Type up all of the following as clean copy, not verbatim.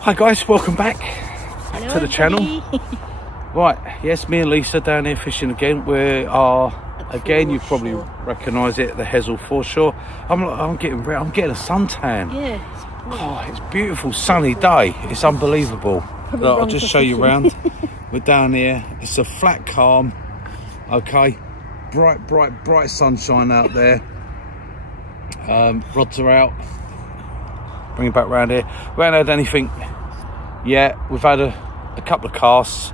Hi guys, welcome back Hello, to the channel. Right, yes, me and Lisa down here fishing again. We are again. You probably recognise it, the Hessle Foreshore. I'm getting a suntan. Yeah. Oh, it's a beautiful sunny day. It's unbelievable. Look, I'll just show you around. We're down here. It's a flat calm. Okay, bright sunshine out there. Rods are out. Bring it back round here. We haven't had anything yet. We've had a couple of casts.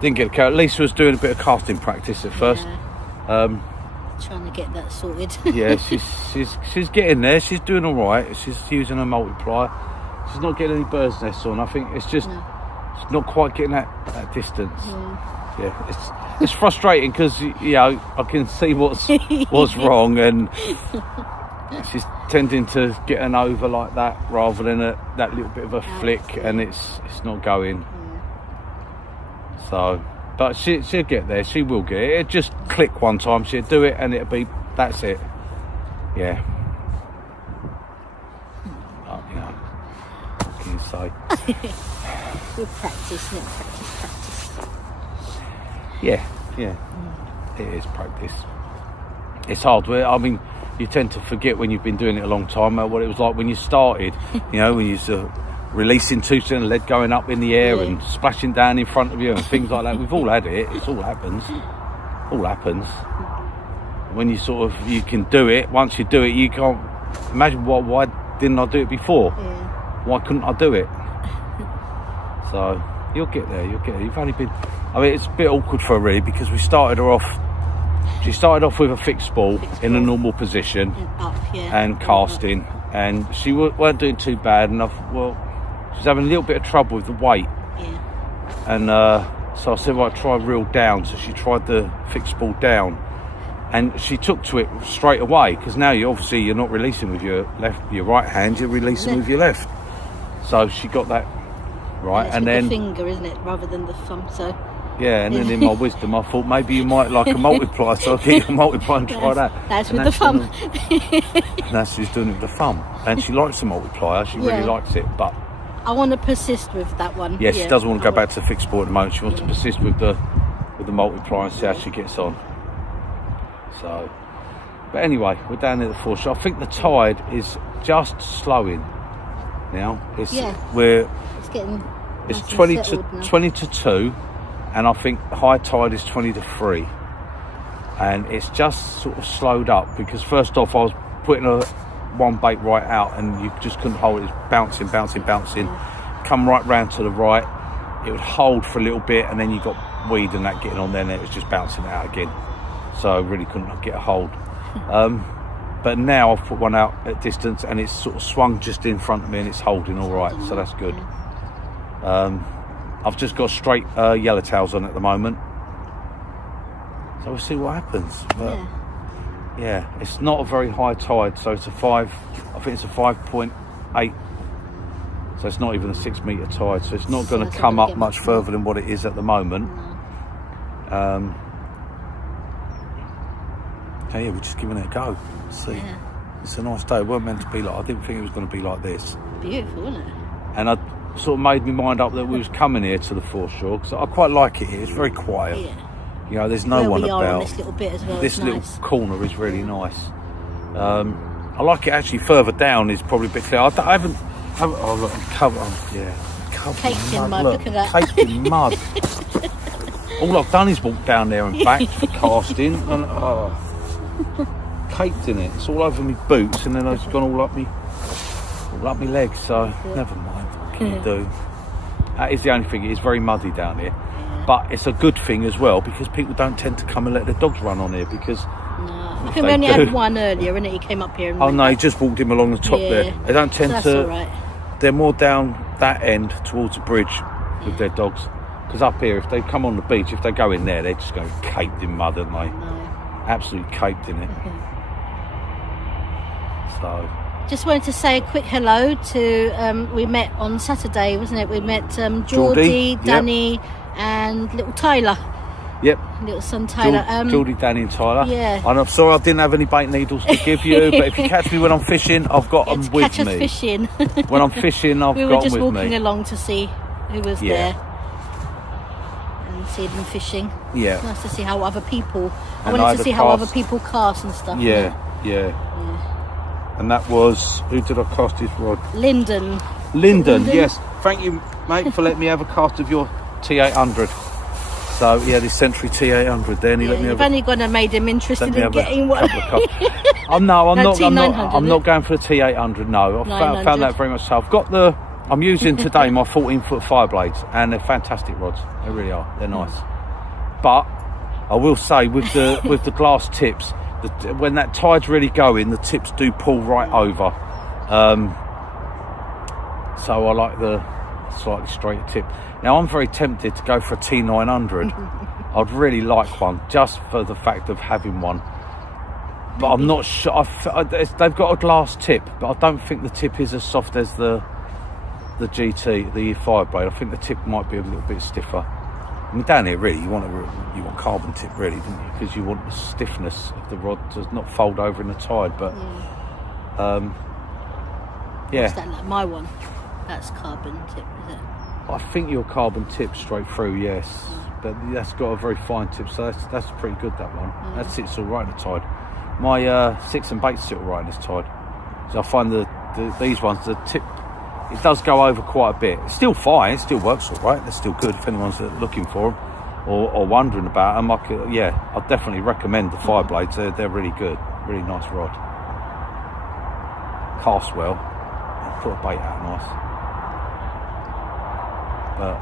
Didn't get a carrot. Lisa was doing a bit of casting practice at first. Trying to get that sorted. Yeah, she's getting there. She's doing all right. She's using a multiplier. She's not getting any bird's nests on. I think it's just it's not quite getting that distance. Yeah, it's frustrating because I can see what's wrong, and she's tending to get an over like that rather than that little bit of a flick, and it's not going. So, but she'll get there. She will get it. It'll just click one time. She'll do it, and it'll be that's it. Yeah. What can you say? We'll practice, practice. Yeah. It is practice. It's hard. I mean, you tend to forget when you've been doing it a long time what it was like when you started. When you used to releasing 2-cent lead going up in the air and splashing down in front of you and things like that. We've all had it. It all happens. When you can do it. Once you do it, you can't imagine why didn't I do it before? Why couldn't I do it? So you'll get there. You've only been. I mean, it's a bit awkward for her really because we started her off. She started off with a fixed ball in a normal position and casting, and she weren't doing too bad enough. Well, she was having a little bit of trouble with the weight, and so I said, "Right, try reel down." So she tried the fixed ball down, and she took to it straight away because now you're not releasing with your right hand, you're releasing with your left. So she got that right, and then the finger, isn't it, rather than the thumb? So. Yeah, and then in my wisdom, I thought maybe you might like a multiplier, so I'll get a multiplier and try that. That's with the thumb. And that's she's doing it with the thumb. And she likes the multiplier, she really likes it, but... I want to persist with that one. Yeah, she doesn't want to go back to the fixed ball at the moment. She wants to persist with the multiplier and see how she gets on. So, but anyway, we're down at the foreshore. I think the tide is just slowing now. It's getting... It's 20 to 2. And I think high tide is 20 to 3, and it's just sort of slowed up because first off I was putting one bait right out and you just couldn't hold it. It's bouncing, come right round to the right, it would hold for a little bit, and then you got weed and that getting on there, and it was just bouncing out again, so I really couldn't get a hold. But now I've put one out at distance and it's sort of swung just in front of me and it's holding all right, so that's good. I've just got straight yellowtails on at the moment, so we'll see what happens. But yeah, it's not a very high tide, so it's I think it's a 5.8, so it's not even a 6 metre tide, so it's not going to come up much further than what it is at the moment. Yeah, we're just giving it a go. See, it's a nice day. It weren't meant to be like. I didn't think it was going to be like this. Beautiful, isn't it? And I sort of made my mind up that we was coming here to the foreshore because I quite like it here. It's very quiet. There's no one about. On this little bit as well. This little corner is really nice. I like it actually. Further down is probably a bit clear. I haven't. Oh look, I'm covered. Caked in mud. Look at that. Caked in mud. All I've done is walk down there and back for casting, and caked in it. It's all over my boots, and then it's gone all up my legs. So never mind. Can you do? That is the only thing. It is very muddy down here, but it's a good thing as well because people don't tend to come and let their dogs run on here because. I think we only had one earlier, and he came up here. And he just walked him along the top there. They don't tend to. All right. They're more down that end towards the bridge with their dogs because up here, if they come on the beach, if they go in there, they're just going caked in mud, aren't they? Absolutely caked in it. So. Just wanted to say a quick hello to, we met on Saturday, wasn't it? We met Geordie, Danny and little Tyler. Yep. Little son Taylor. Geordie, Danny and Tyler. Yeah. And I'm sorry I didn't have any bait needles to give you, but if you catch me when I'm fishing, I've got them with catch us me. fishing. When I'm fishing, I've we were got just them with walking me. along to see who was there and see them fishing. Yeah. Nice to see how other people. I And wanted to see how cast. other people cast and stuff. Yeah. And that was, who did I cast his rod? Lyndon. Lyndon, yes. Thank you, mate, for letting me have a cast of your T800. So he had his Century T800 there, and he let me You've have only gone and made him interested in getting one. I'm No, not T900, going for the T800. No, I found that very much so. I've got I'm using today my 14-foot fire blades, and they're fantastic rods. They really are. They're nice. But I will say with the glass tips, when that tide's really going, the tips do pull right over. So I like the slightly straight tip. Now I'm very tempted to go for a T900. I'd really like one just for the fact of having one. But I'm not sure. They've got a glass tip, but I don't think the tip is as soft as the GT, the fire blade. I think the tip might be a little bit stiffer. I mean, down here, really, you want carbon tip, really, don't you? Because you want the stiffness of the rod to not fold over in the tide. But Is that like my one? That's carbon tip, is it? I think your carbon tip straight through, yes. But that's got a very fine tip, so that's pretty good, that one. That sits all right in the tide. My 6 and bait sit all right in this tide. So I find these ones, the tip, it does go over quite a bit. It's still fine, it still works all right. They're still good if anyone's looking for them or wondering about them. I'd definitely recommend the fire blades. They're really good, really nice rod. Cast well, put a bait out nice. But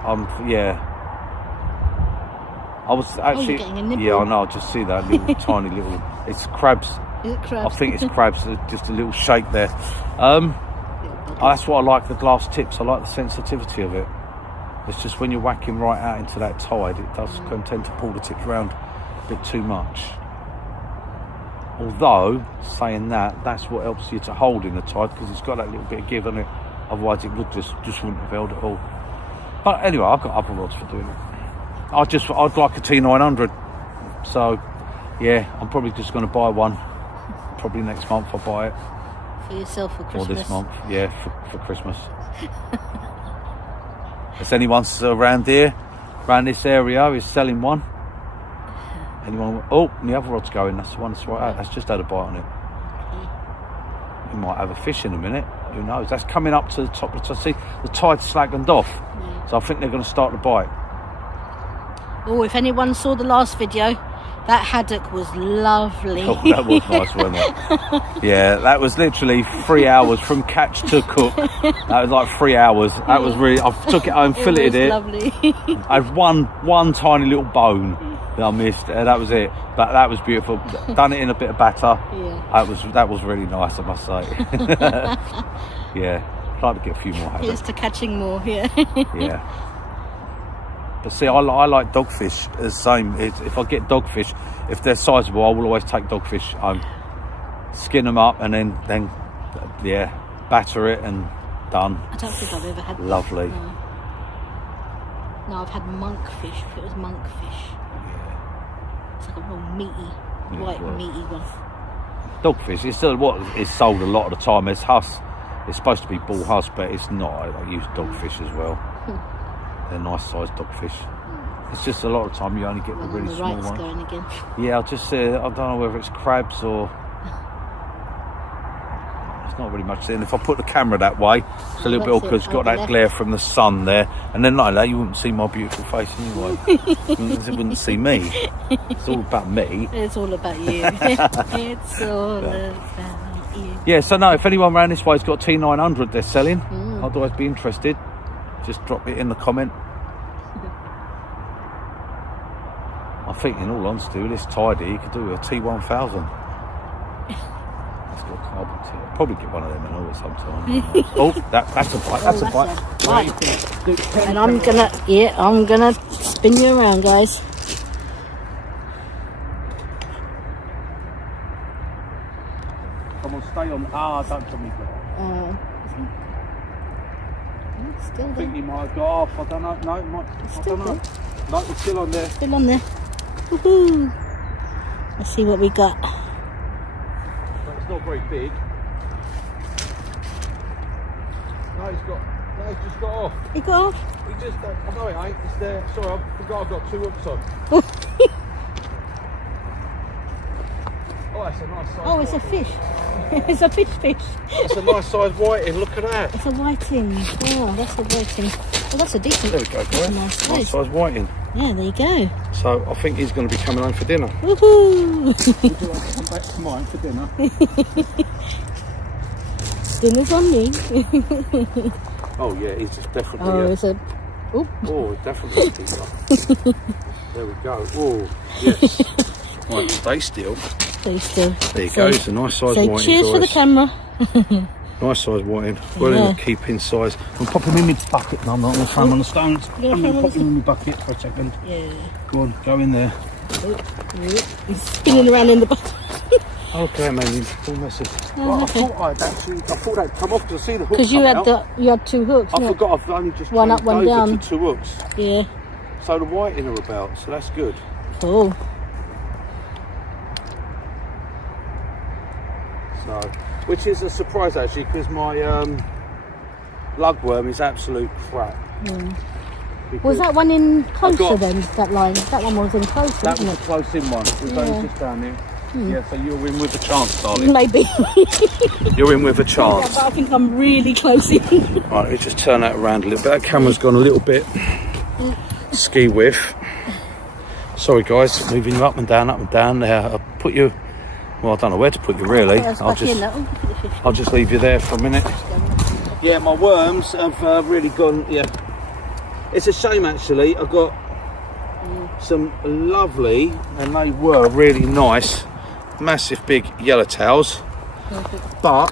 I was actually. You're getting a nibble. Yeah, I know. I just see that little tiny little. It's crabs. Is it crabs? I think it's crabs. Just a little shake there. That's what I like. The glass tips. I like the sensitivity of it. It's just when you're whacking right out into that tide, it does tend to pull the tips around a bit too much. Although saying that, that's what helps you to hold in the tide because it's got that little bit of give in it. Otherwise, it would just wouldn't have held at all. But anyway, I've got other rods for doing it. I'd like a T900. So, yeah, I'm probably just going to buy one. Probably next month I'll buy it. For yourself for Christmas? Or this month, yeah, for Christmas. If anyone around here, around this area, is selling one? Anyone? Oh, and the other rod's going. That's the one that's right out. That's just had a bite on it. We might have a fish in a minute. Who knows? That's coming up to the top of the tide. See, the tide's slackened off. So I think they're going to start to bite. Oh, if anyone saw the last video, that haddock was lovely. Oh, that was nice, wasn't it? Yeah, that was literally 3 hours from catch to cook. That was like 3 hours. That was really. I took it home, filleted it. Lovely. I had one tiny little bone that I missed, and that was it. But that was beautiful. Done it in a bit of batter. Yeah. That was really nice, I must say. Yeah, try to get a few more haddock. Here's to catching more. Yeah. Yeah. But see, I like dogfish the same. If I get dogfish, if they're sizable, I will always take dogfish home, skin them up, and then batter it and done. I don't think I've ever had that. Lovely. No, I've had monkfish. If it was monkfish, it's like a real meaty, meaty one. Dogfish. It's what is sold a lot of the time. It's huss. It's supposed to be bull huss, but it's not. I use dogfish as well. They're nice sized dogfish. It's just a lot of time you only get the really small ones. Going again. Yeah, I don't know whether it's crabs or it's not really much there. And if I put the camera that way, it's a little bit awkward because it's got that glare from the sun there. And then like that, you wouldn't see my beautiful face anyway. You wouldn't see me. It's all about me. It's all about you. It's all about you. Yeah, so no, if anyone around this way has got a T900 they're selling, I'd always be interested. Just drop it in the comment. I think, in all honesty, with this tidy, you could do a T1000. It's got a carbon tip. I'll probably get one of them and all sometime. Oh, that's a bite. That's a bite. And I'm gonna spin you around, guys. Come on, stay on. Don't tell me that. Still I think there. he might have got off. I don't know. No, it might. Still I don't know. No, it's still on there. Still on there. Woohoo! Let's see what we got. It's not very big. No, he's just got off. He got off? He just, no it ain't, it's there. Sorry, I forgot I've got 2 hooks on. Oh, that's a nice size. Oh, it's a fish. It's a fish. That's a nice size whiting, look at that. It's a whiting. Oh, that's a whiting. Oh, that's a decent. There we go, guys. Nice Size whiting. Yeah, there you go. So I think he's going to be coming home for dinner. Woohoo! Would you like to come back to mine for dinner? Dinner's on me. Oh yeah, he's just definitely. Oh, it's a. Oop. Oh, definitely a keeper. There we go. Oh, yes. Right, stay still. Stay still. There you go. It's a nice size whiting. Cheers for the camera. Nice size whiting. Well in the keeping size. I'm popping him in my bucket. No, I'm not going to throw him on the stones. I'm going to pop him in my bucket for a second. Yeah. Go on, go in there. He's spinning around in the bucket. Okay, man, he's all messy. Oh, Well, okay. I thought that'd come off because I see the hook. Because you had 2 hooks. I forgot I've only just one up, changed one over down. to 2 hooks. Yeah. So the whiting are about, so that's good. Cool. So, which is a surprise actually, because my lugworm is absolute crap. Was that one in closer then? That line. That one was in closer. That wasn't was a close in one. It was only just down there. Yeah, so you're in with a chance, it? darling. Maybe. You're in with a Yeah, chance. but I think I'm really close in. Right, let's just turn that around a little bit. That camera's gone a little bit ski whiff. Sorry guys, moving you up and down there. I'll put you, well I don't know where to put you really. I'll just leave you there for a minute. Yeah, my worms have really gone, yeah. It's a shame actually, I got some lovely, and they were really nice, massive big yellowtails. But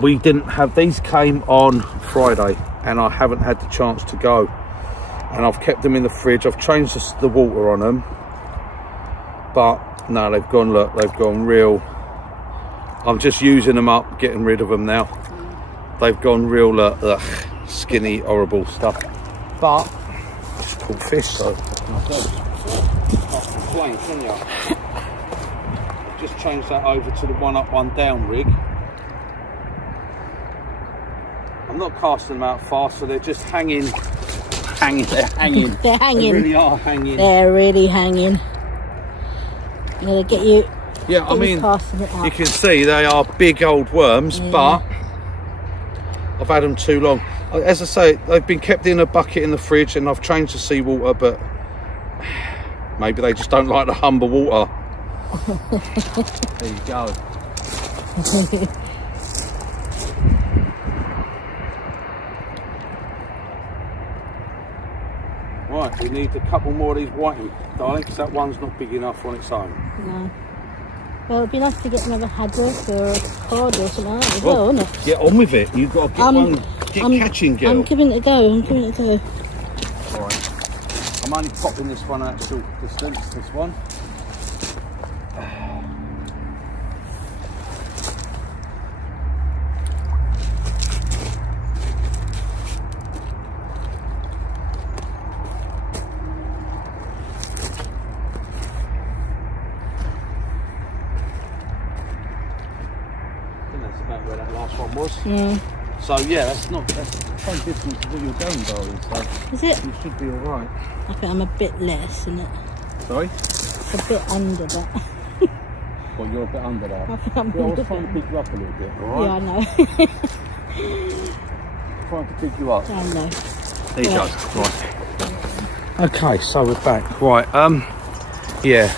we didn't have, these came on Friday and I haven't had the chance to go. And I've kept them in the fridge. I've changed the water on them. But no, they've gone, look, they've gone real. I'm just using them up, getting rid of them now. They've gone real, ugh, skinny, horrible stuff. But it's called fish, so complain, can you? Just changed that over to the 1 up, 1 down rig. I'm not casting them out fast, so they're just hanging. They're hanging. They're hanging. They really are hanging. They're really hanging. I'm gonna get you. Yeah, I mean, casting it you can see they are big old worms, but I've had them too long. As I say, they've been kept in a bucket in the fridge, and I've changed the seawater, but maybe they just don't like the humber water. There you go. Right, we need a couple more of these whiting, darling, because that one's not big enough on its own. No. Well, it'd be nice to get another haddock or a cod or something like that as well, wouldn't it? Get on with it. You've got to get catching, girl. I'm giving it a go. Alright. I'm only popping this one out short distance, this one. Where that last one was. So yeah, that's the same distance as where you're going, darling. So is it? You should be alright. I think I'm a bit less, isn't it? Sorry? It's a bit under that. Well, you're a bit under that. I think I'm I was trying to pick you up a little bit, alright? Yeah, I know. Trying to pick you up. I know. There you go. Right. Okay, so we're back. Right. Yeah.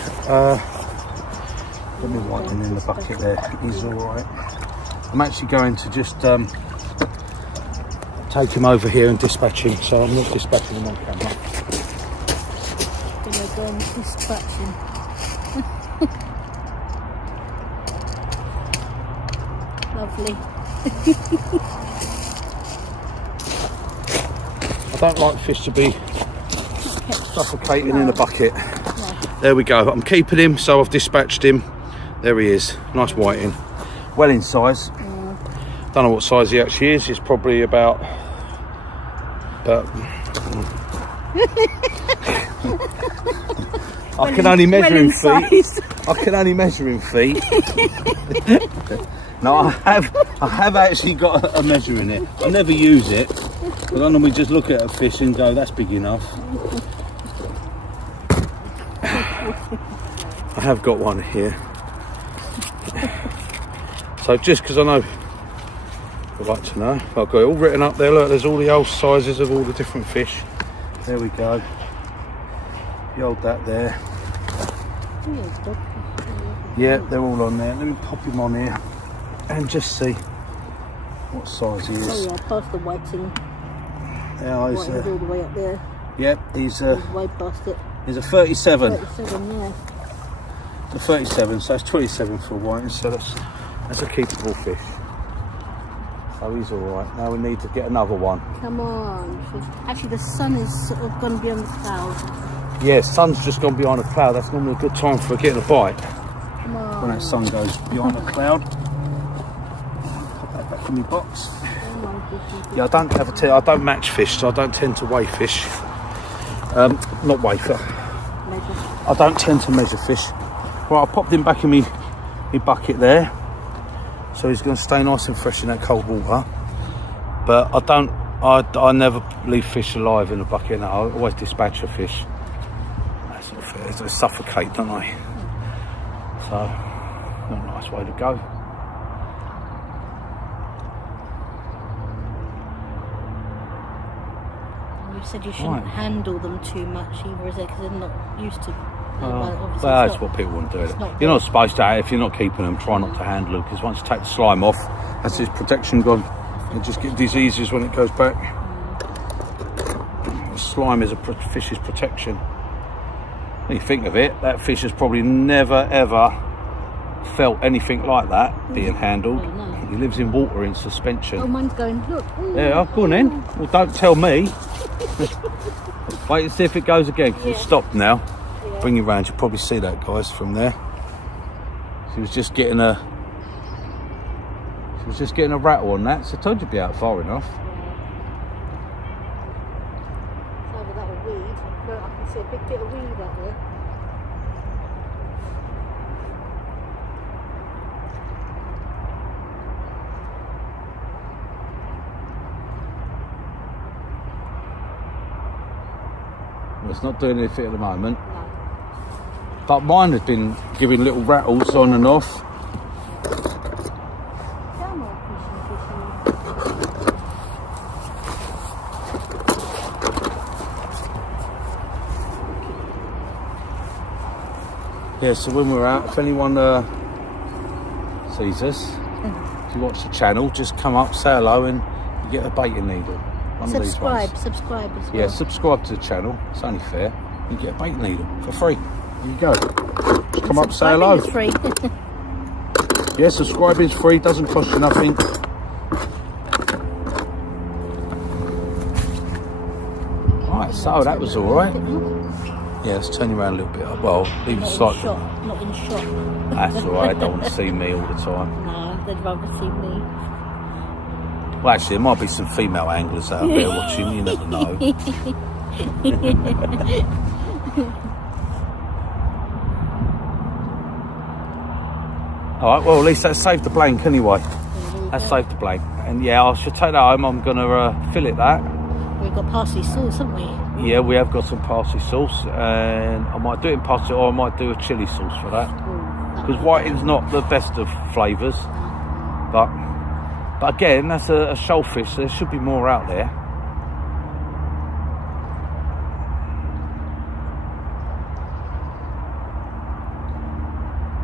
Let me wipe him in the bucket there. He's alright. I'm actually going to just take him over here and dispatch him, so I'm not dispatching him on camera. Gonna go and dispatch him. Lovely. I don't like fish to be suffocating in a bucket. No. There we go. I'm keeping him, so I've dispatched him. There he is. Nice whiting. Well in size. Don't know what size he actually is. He's probably about I can only measure in feet. size. I can only measure in feet. No, I have actually got a measure in it. I never use it. But I normally just look at a fish and go, that's big enough. I have got one here. So just because I know, I'd like to know. I've got it all written up there. Look, there's all the old sizes of all the different fish. There we go. You hold that there. Yeah, they're all on there. Let me pop him on here and just see what size he is. Oh yeah, past the whiting. Yeah, he's Whiting's all the way up there. Yep, he's Way past it. he's a 37. 37, yeah. The 37, so it's 27 for a whiting, so that's a keepable fish. So he's alright. Now we need to get another one. Come on. Actually, the sun is sort of gone beyond the cloud. Yeah, sun's just gone behind a cloud. That's normally a good time for getting a bite. Come on. When that sun goes behind a cloud. Pop that back in my box. Yeah, I don't match fish, so I don't tend to weigh fish. Not weigh, I don't tend to measure fish. Right, I popped him back in my bucket there, so he's going to stay nice and fresh in that cold water. But I never leave fish alive in a bucket. No, I always dispatch a fish. That's not fair. They suffocate, don't they? So, not a nice way to go. You said you shouldn't handle them too much either, is it? Because they're not used to. Well, that's what people want to do. You're not supposed to, if you're not keeping them, try not to handle them, because once you take the slime off, that's its protection gone. You just get diseases when it goes back. Slime is a fish's protection. When you think of it, that fish has probably never ever felt anything like that being handled. Oh, no. He lives in water in suspension. Oh, mine's going, look. Ooh. Yeah, go on then. Well, don't tell me. Wait and see if it goes again, because it's stopped now. Yeah. Bring it round, you'll probably see that, guys, from there. She was just getting a rattle on that, so I told you to be out far enough. It's over that a weed, but I can see a big bit of weed out there. Well, it's not doing anything at the moment. No. But mine has been giving little rattles on and off. Yeah, so when we're out, if anyone sees us, if you watch the channel, just come up, say hello, and you get a baiting needle. Subscribe as well. Yeah, subscribe to the channel. It's only fair. You get a baiting needle for free. There you go. Just come up, say hello. It's free. Yeah, subscribing is free. Doesn't cost you nothing. Right, so that was all right. Yeah, let's turn you around a little bit. Well, leave it slightly. Not in shot. That's all right. They don't want to see me all the time. No, they'd rather see me. Well, actually, there might be some female anglers out there watching. You never know. All right. Well, at least that saved the blank anyway. That saved the blank. And yeah, I should take that home. I'm gonna fillet that. We've got parsley sauce, haven't we? Yeah, we have got some parsley sauce, and I might do it in parsley, or I might do a chilli sauce for that. Because whiting's not the best of flavours, but again, that's a shellfish, so there should be more out there.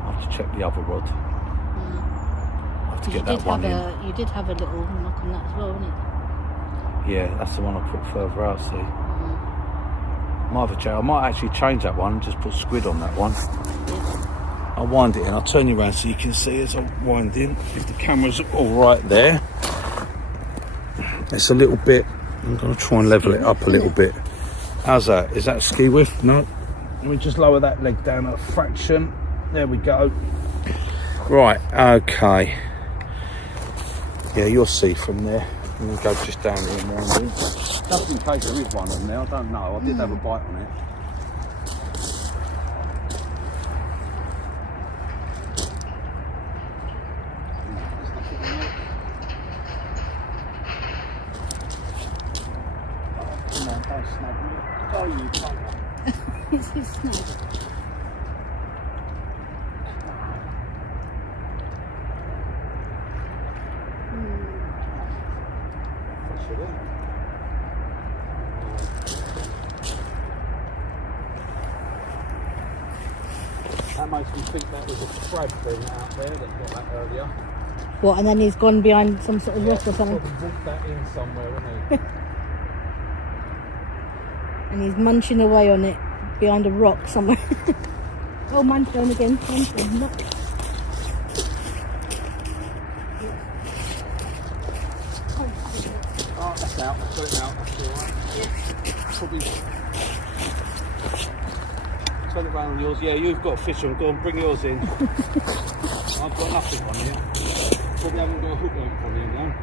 I'll have to check the other rod. I'll have to get that one in. You did have a little knock on that as well, didn't it? Yeah, that's the one I put further out, see. I might actually change that one and just put squid on that one. Yeah. I'll wind it in. I'll turn you around so you can see as I wind in. If the camera's all right there. It's a little bit. I'm going to try and level it up a little bit. How's that? Is that ski whiff? No. Let me just lower that leg down a fraction. There we go. Right, okay. Yeah, you'll see from there. I'm going to go just down here and round in. Just in case there is one on there, I don't know. I did have a bite on it. Nice snug. Oh, you bugger. It's his snug. That makes me think that was a crab thing out there that got that earlier. What, and then he's gone behind some sort of rock or something? Probably walked that in somewhere, wouldn't he? And he's munching away on it behind a rock somewhere. Oh, mine's going again. Mine's going knock. Oh, that's out. That's got it out. That's all right. Yeah. Probably. Turn it round on yours. Yeah, you've got a fish on. Go on, bring yours in. I've got nothing on here. Probably haven't got a hook length on here now.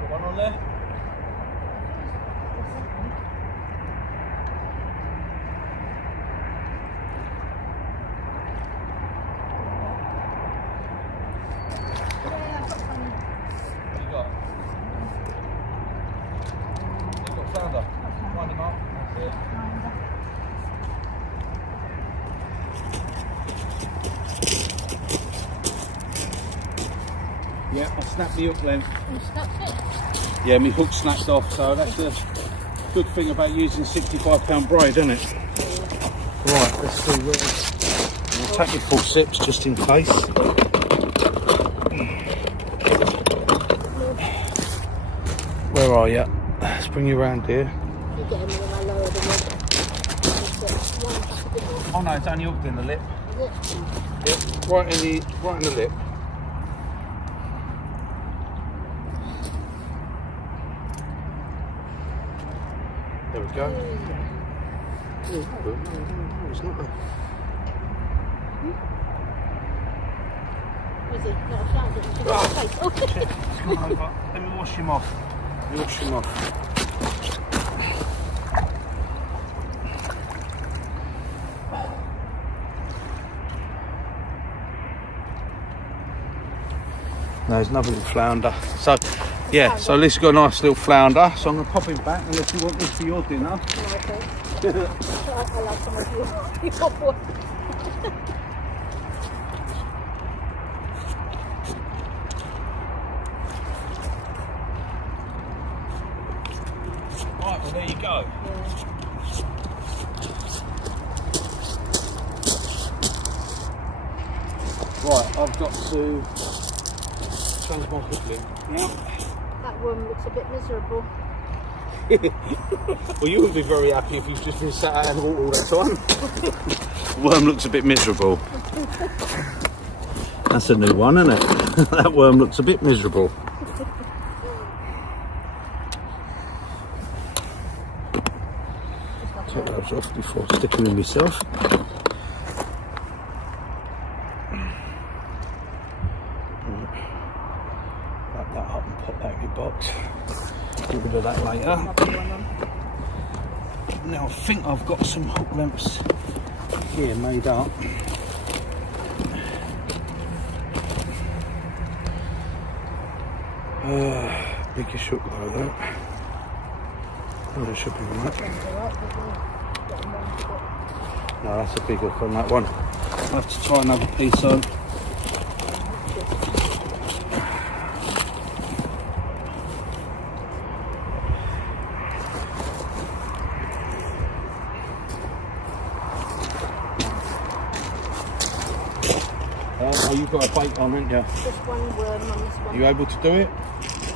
Got one on there? Yeah, I snapped the hook length. You snapped it? Yeah, my hook snapped off, so that's the good thing about using 65-pound braid, isn't it? Yeah. Right, let's see where. I'll take your full sips just in case. Where are you? Let's bring you around here. You get him when I lower the lip. Oh no, it's only hooked in the lip. Is it? Yep, right in the lip. There we go. No, it's not. Was it not a flounder? It was just a face. Oh, It's gone over. Let me wash him off. No, there's another little flounder. So, yeah, so Lisa's got a nice little flounder. So I'm going to pop him back unless you want this for your dinner. okay. I love some of your boy. Right, well there you go. Yeah. Right, I've got to change my hook link. Yeah. That worm looks a bit miserable. Well, you would be very happy if you've just been sat out in the water all that time. Worm looks a bit miserable. That's a new one, isn't it? That worm looks a bit miserable. Take those off before sticking them myself. Wrap that up and pop that in your box. Get rid of that later. Now I think I've got some hook lengths here made up. Biggest hook like that. Oh, there should be one. No, that's a big hook on that one. I'll have to try another piece on. Oh, you've got a bait on, haven't you? Just one worm on this one. Are you able to do it?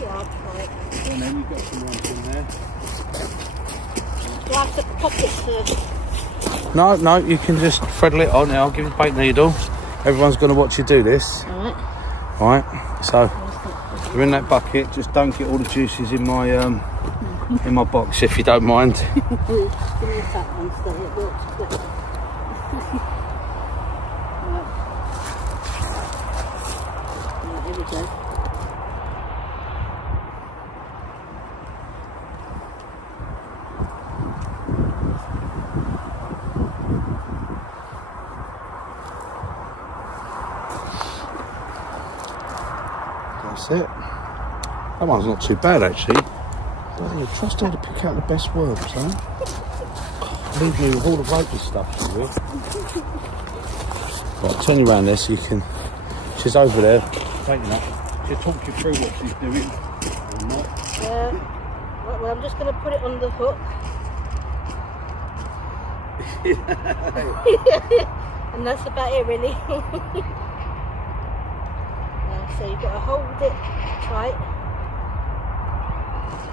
Yeah, I'll try it. And then you've got some worms in there. Do I have to pop it to... No, you can just threadle it on. I'll give you a bait needle. Everyone's going to watch you do this. Alright. Alright, so you're in that bucket. Just don't get all the juices in my box if you don't mind. Give me a tap one so it works better. Right, here we go. That's it. That one's not too bad actually. Bloody trust her to pick out the best worms, huh? Leave me with all the ropey stuff, she will. Right, I'll turn you around there so you can... She's over there, taking up. She'll talk you through what she's doing. Or not. Right, well, I'm just going to put it on the hook. And that's about it, really. So you've got to hold it tight.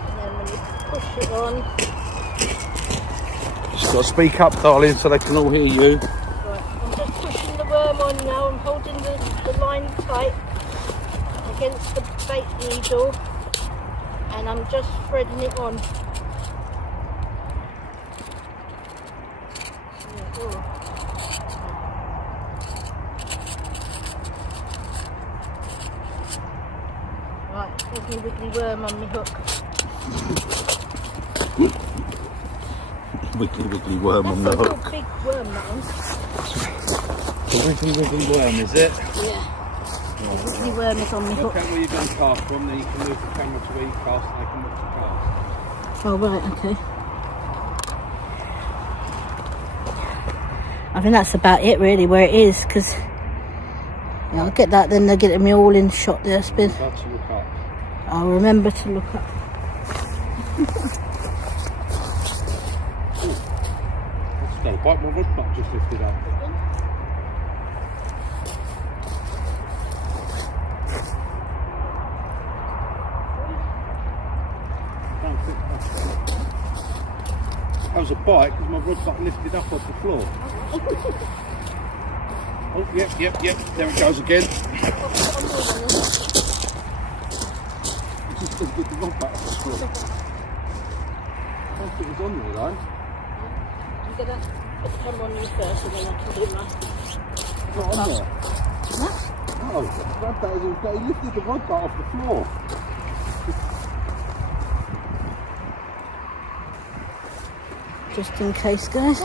And then when you push it on... Just got to speak up, darling, so they can all hear you. Right, I'm just pushing the worm on now. I'm holding the line tight against the bait needle, and I'm just threading it on. Right, there's my wiggly worm on my hook. Wiggly worm on the hook. That's a big worm, that one. The wiggly worm, is it? Yeah. The wiggly worm is on my hook. Look at where you're going to cast from, then you can move the camera to where you cast and they can watch you cast. Oh, right, okay. I think that's about it, really, where it is, because I'll get that, then they'll get me all in shot there. Spin. I'll remember to look up. Got a bite, my rod butt just lifted up. That was a bite because my rod butt lifted up off the floor. Oh, yep, there it goes again. It just lifted the rod butt off the floor. I think it was on there though. I'm going to put the camera on you first and then I can do my... Not on there. What? Oh, grab that as he lifted the rod butt off the floor. Just in case, guys.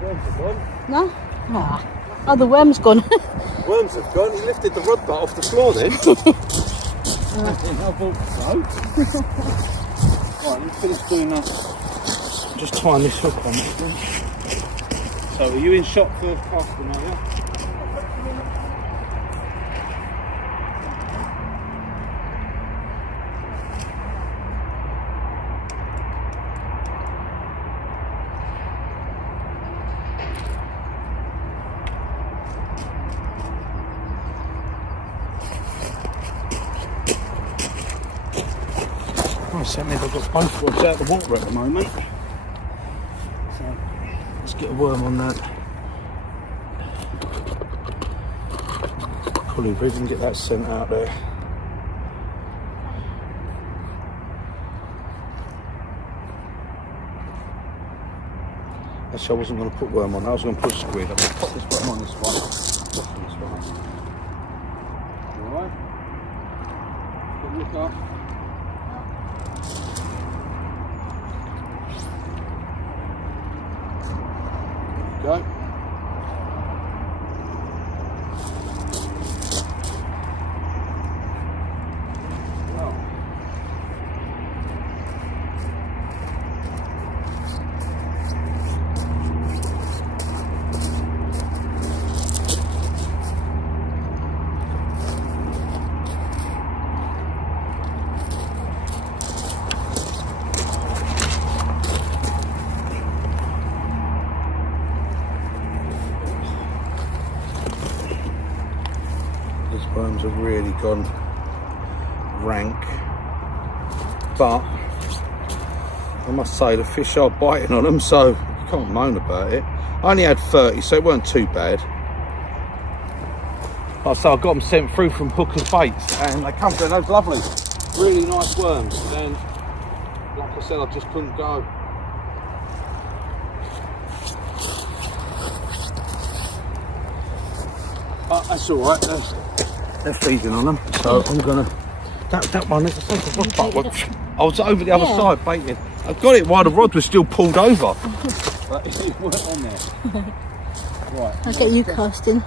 Worms have gone. No? Ah. Oh, the worm's gone. Worms have gone. He lifted the rod butt off the floor then. I thought so. Right, let's finish doing that. Just tying this hook on. So, are you in shot for casting, are you? Certainly I've got both rods out of the water at the moment. So let's get a worm on that. Pulley rig and get that sent out there. Actually, I wasn't going to put worm on, I was going to put squid. I'm going to pop this worm on this one. Alright. Look up. Go. Worms have really gone rank, but I must say the fish are biting on them, so you can't moan about it. I only had 30, so it weren't too bad. Like I say, I got them sent through from Hooker's Baits and they come through those lovely, really nice worms, and like I said, I just couldn't go. But that's alright, they're feeding on them, so I'm gonna. That one, it's like a rod butt. I was over the other side baiting. I got it while the rod was still pulled over. But it weren't on there. Right. I'll get you casting.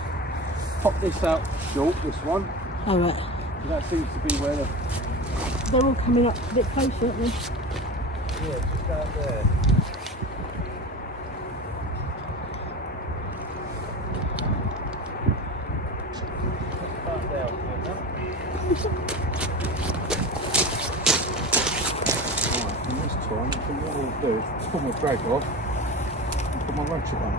Pop this out short, this one. Alright. That seems to be where the... They're all coming up a bit closer, aren't they? Yeah, just out there. About there, Right, and this time, I think what I'll do is pull my drag off and put my ratchet on.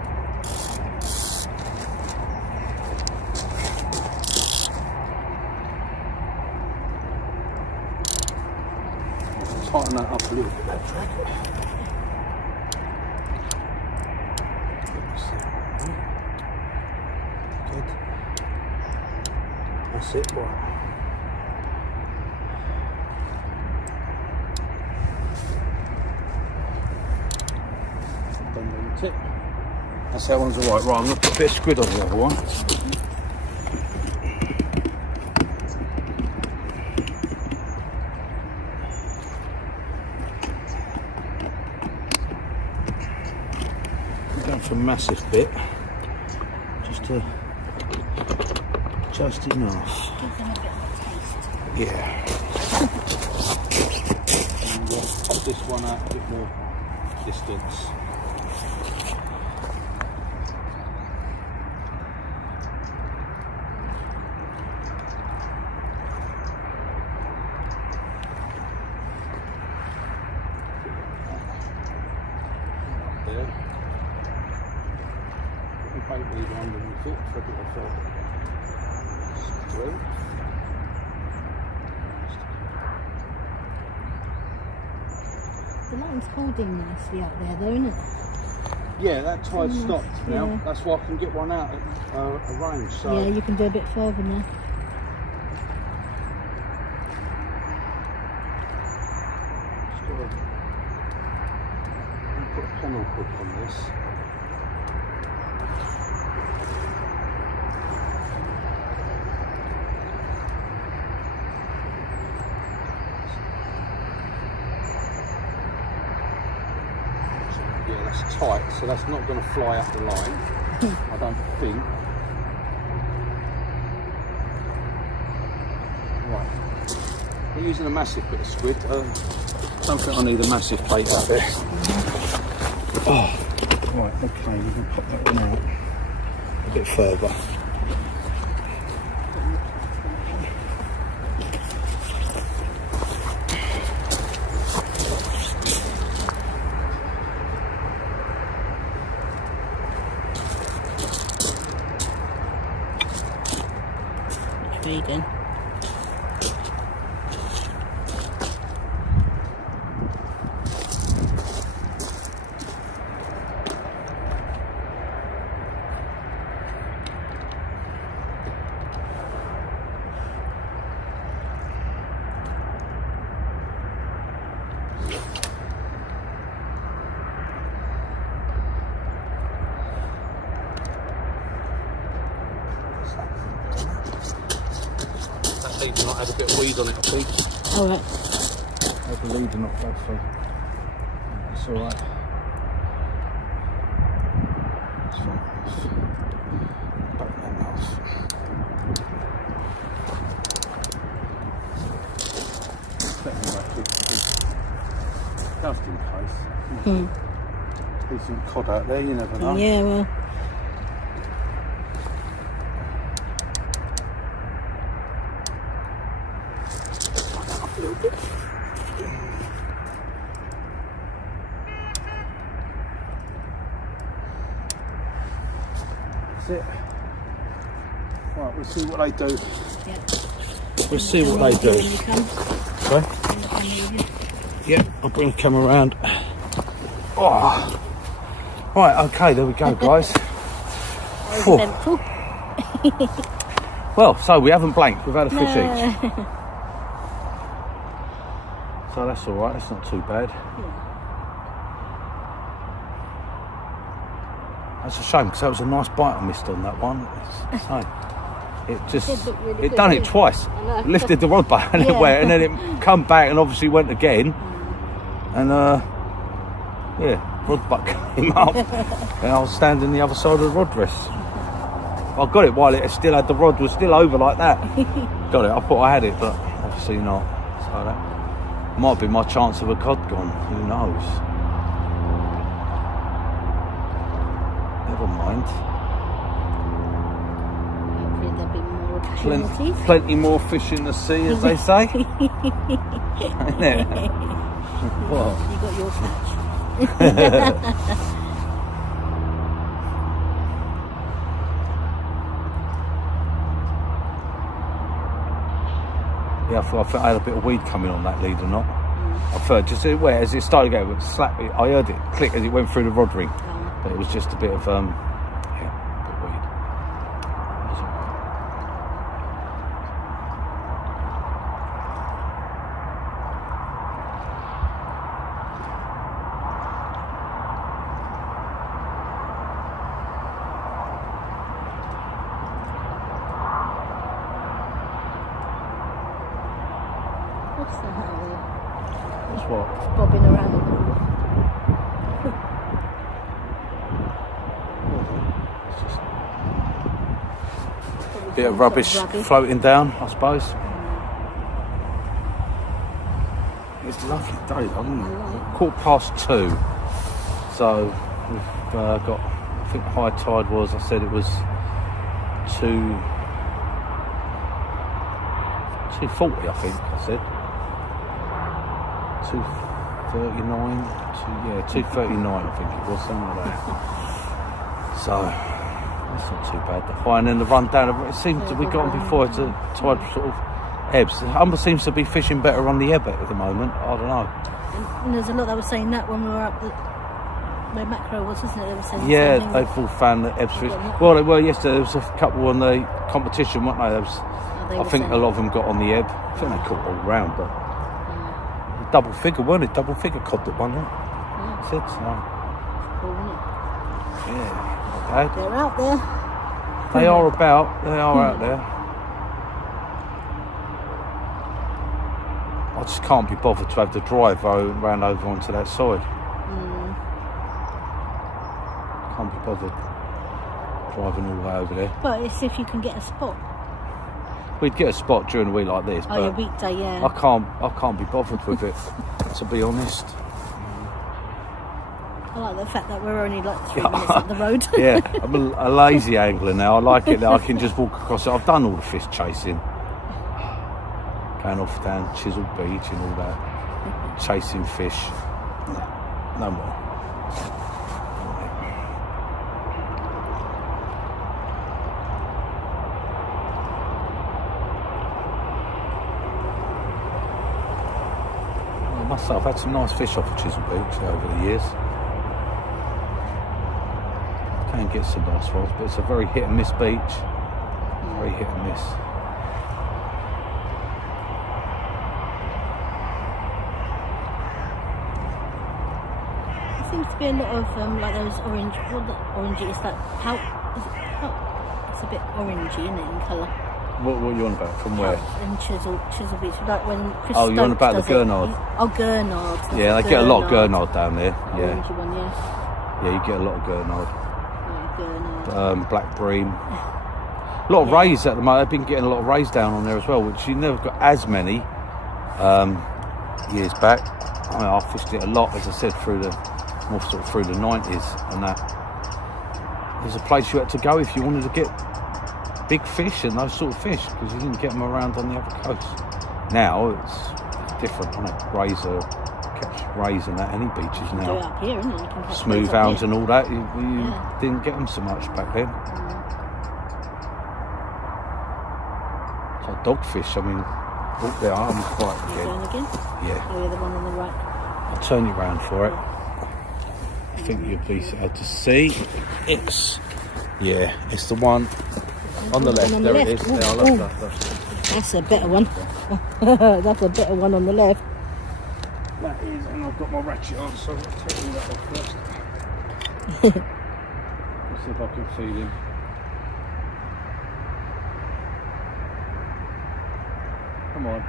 Tighten that up a little bit, that drag. Good. That's it, right. That's it. That's that one's alright. Right, I'm going to put a bit of squid on the other one. Going for a massive bit, just enough. Give them a bit of a taste. Yeah. And pop this one out a bit more distance. There. Put the bait lead underneath it for a bit of strength. The line's holding nicely up there though, isn't it? Yeah, that tide's stopped now. Yeah. That's why I can get one out at a range. So Yeah, you can do a bit further now. just gotta put a panel hook on this. Yeah, that's tight, so that's not going to fly up the line, I don't think. Right, we're using a massive bit of squid. I don't think I need a massive plate out there. Oh, right, okay, we're going to pop that one out a bit further. Vegan. That lead might have a bit of weed on it, I think. Alright. Have the lead not go through. It's alright. It's fine. Back that mouth. Just in case. Decent cod out there, you never know. Yeah, well. A little bit. That's it. Right, we'll see what they do. Yeah. We'll see what they do. When you come. Sorry? Yeah, I'll bring the camera around. Oh. Right, okay, there we go, guys. Phew. Eventful. Well, so we haven't blanked, we've had a fish each. No. So that's alright, that's not too bad. That's a shame, because that was a nice bite I missed on that one. It's the same. It just, It looked really it good, done it didn't it? twice. I know. It lifted the rod back and it Yeah. went, and then it come back and obviously went again. And yeah, rod butt came up, and I was standing the other side of the rod rest. I got it while it still had the rod was still over like that. Got it. I thought I had it, but obviously not. So that might be my chance of a cod gone. Who knows? Never mind. Hopefully there'll be more opportunities. Plenty more fish in the sea, as they say. Isn't it? What? You got your catch. Yeah, I thought I had a bit of weed coming on that lead or not. I thought just where as it started to go, it slap. I heard it click as it went through the rod ring, but it was just a bit of yeah, a bit of weed. It was all right. What's that out there? That's what. Bobbing around. It's just a bit of rubbish floating down, I suppose. It's a lovely day, I mean, 2:15. So we've got, I think high tide was, I said it was 2:40, I think I said. 2:39, 2:39 I think it was, something like that. So that's not too bad. The high and then the run down. It seems that we got on before. It's a tide sort of ebbs. The Humber seems to be fishing better on the ebb at the moment. I don't know. And there's a lot that was saying that when we were up where macro was, wasn't it? They were saying Yeah, the they've all found that ebbs fish. Well, they were yesterday. There was a couple on the competition, weren't they? There was, I think a lot of them got on the ebb. I think they caught all round, but double figure, weren't it? Double figure cod that won it. Yeah. Said so. Cool, isn't it? Yeah, not bad. They're out there. They are about. They are out there. I just can't be bothered to have the drive round over onto that side. Can't be bothered driving all the way over there. But it's if you can get a spot. We'd get a spot during a week like this, Oh, yeah, but weekday, yeah. I can't be bothered with it, to be honest. I like the fact that we're only like 3 minutes up the road. Yeah, I'm a lazy angler now. I like it that I can just walk across it. I've done all the fish chasing. Going off down Chisel Beach and all that. Chasing fish. No more. I must say, I've had some nice fish off of Chisel Beach over the years. Can get some nice ones, but it's a very hit and miss beach. Very hit and miss. There seems to be a lot of like those orange, orangey, it's like pout, is it pout? It's a bit orangey, isn't it, in colour? What are you on about? From where? In Chisel Beach, like when Chris Oh, you're on Stokes about the does it. Gurnard? Oh, Gurnard. Yeah, they get a lot of Gurnard down there. Yeah. Orangey one, yeah. Yeah, you get a lot of Gurnard. Yeah, Gurnard. Black bream. A lot of rays at the moment. I've been getting a lot of rays down on there as well, which you never got as many years back. I fished it a lot, as I said, more sort of through the 90s and that. There's a place you had to go if you wanted to get big fish and those sort of fish, because you didn't get them around on the other coast. Now it's different, isn't it? Catch rays and that, any beaches Do it now. up here, isn't it? You can catch Smooth those up hounds here. and all that, you didn't get them so much back then. It's like dogfish, I mean, oh, there I'm quite You again. going again? Yeah, Oh, yeah, the one on the right. I'll turn you round for it. I think you'll be able to see. It's the one on the left. on the There it left. is. Ooh, Yeah, I ooh. love that. That's a better one. That's a better one on the left. That is, and I've got my ratchet on, so I'll take all that off first. Let's see if I can feed him. Come on.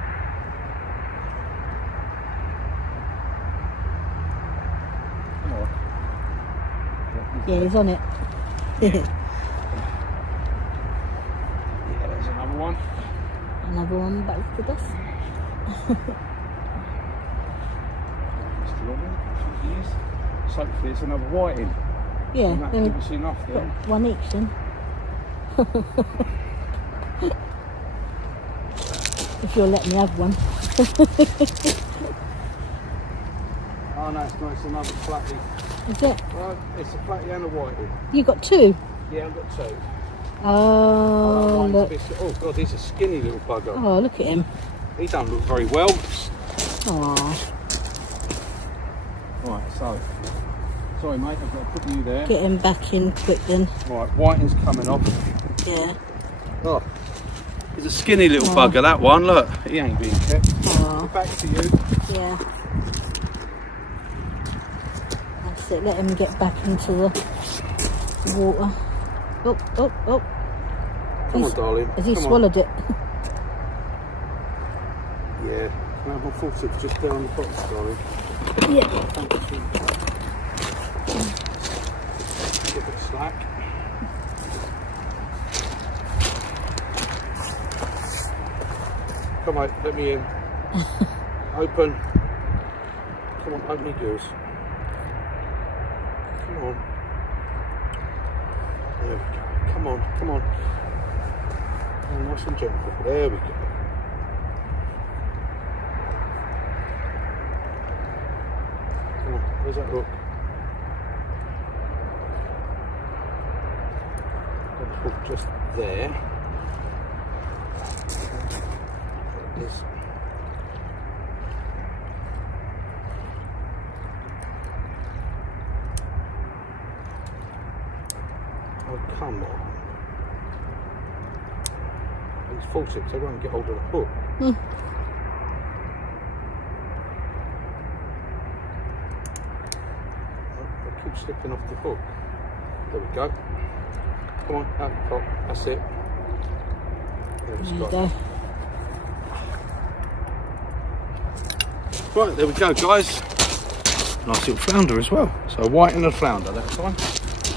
Come on. Yeah, he's on it. Yeah, there's another one. Another one back to the dust. Mr. Robin, yes. So hopefully it's another whiting. Yeah, And that then gives us enough then. one each then. If you'll let me have one. Oh no, it's not, it's another flatty. Is it? Well, it's a flatty and a whiting. You got two? Yeah, I've got two. Oh, One's look. oh god, he's a skinny little bugger. Oh, look at him. He don't look very well. Oh, Right, so sorry mate, I've got to put you there. get him back in quick then. Right, whiting's coming off. Yeah. Oh, he's a skinny little bugger, that one, look. He ain't being kept. Oh, Back to you. yeah. That's it, let him get back into the water. Oh, oh, oh. Come on, darling. Has he Come on. swallowed it? Yeah. Can I have my forceps just down the bottom, darling? Yeah. Give it slack. Come on, let me in. Open. Come on, open your gills. Come on. There we go. Come on, come on. Oh, nice and gentle. There we go. Come on, where's that hook? Got the hook just there. There it is. Oh, come on. These forceps, they won't get hold of the hook. Oh, they keep slipping off the hook. There we go. Come on, out the top. That's it. There you go. Right, there we go, guys. Nice little flounder as well. So a white and a flounder that time.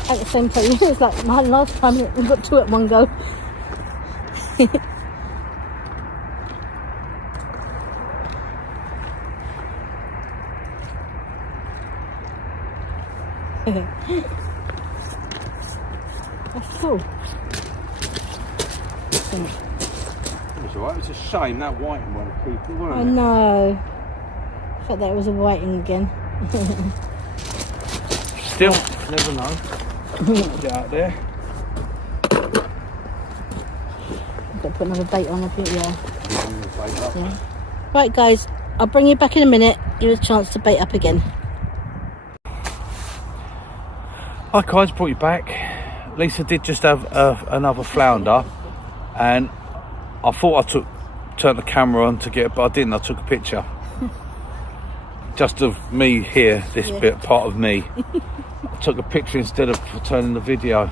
At the same time, it's like mine last time, we got two at one go. That's cool. It was alright, it was a shame that whiting one would keep it, I wasn't it? know. I thought that was a whiting again. Still, never know. Get out there. I've got to put another bait on, I think, yeah. Bait up. Yeah. Right, guys, I'll bring you back in a minute. Give us a chance to bait up again. Hi guys, brought you back. Lisa did just have another flounder, and I thought I turned the camera on to get it, but I didn't. I took a picture. Just of me here, this bit, part of me. I took a picture instead of turning the video.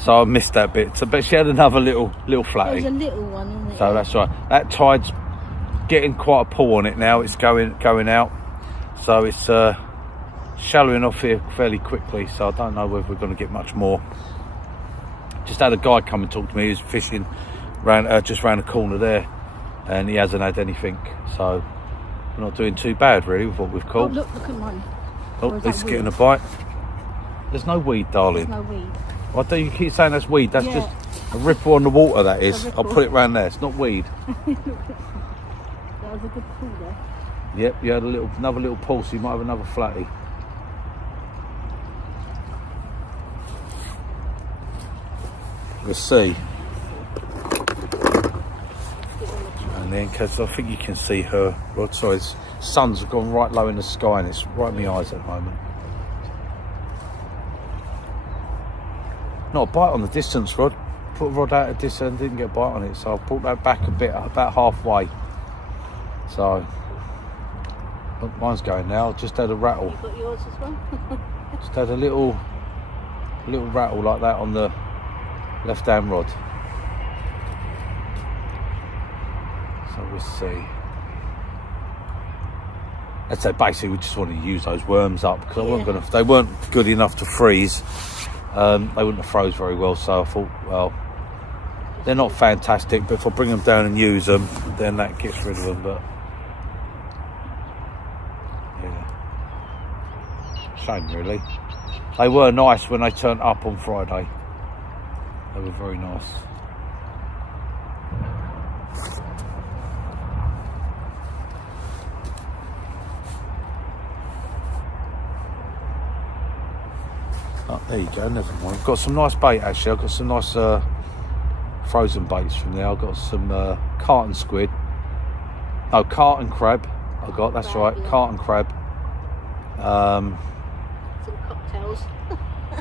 So I missed that bit. So, but she had another little flatty. There's a little one, isn't it? So that's right. That tide's getting quite a pull on it now. It's going out. So it's shallowing off here fairly quickly. So I don't know whether we're going to get much more. Just had a guy come and talk to me. He was fishing just round the corner there, and he hasn't had anything. So we're not doing too bad really with what we've caught. Oh, look at mine. Oh, it's getting a bite. There's no weed, darling. There's no weed. I do. You keep saying that's weed. That's Yeah. just a ripple on the water. That is. A I'll ripple. put it round there. It's not weed. That was a good pull there. Yep. You had another little pull, so you might have another flatty. We'll see. And then, because I think you can see her rod size, sun's gone right low in the sky, and it's right in my eyes at the moment. Not a bite on the distance rod. Put a rod out a distance, didn't get a bite on it, so I brought that back a bit, about halfway. So look, mine's going now. Just had a rattle. You got yours as well? Just had a little rattle like that on the left hand rod. So we'll see. I'd say basically we just wanted to use those worms up because they weren't good enough to freeze. They wouldn't have froze very well, so I thought, well, they're not fantastic, but if I bring them down and use them, then that gets rid of them. But yeah, shame really. They were nice when they turned up on Friday. They were very nice. Oh, there you go, never mind. I've got some nice bait actually. I've got some nice frozen baits from there. I've got some carton squid. No, carton crab. I got, that's right, carton crab. Some cocktails.